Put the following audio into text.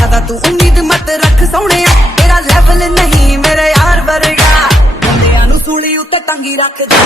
ज्यादा तू उम्मीद मत रख सोने, तेरा लेवल नहीं मेरे यार वर्गा। बंदियां नू सूली उत्ते टंगी रख दे,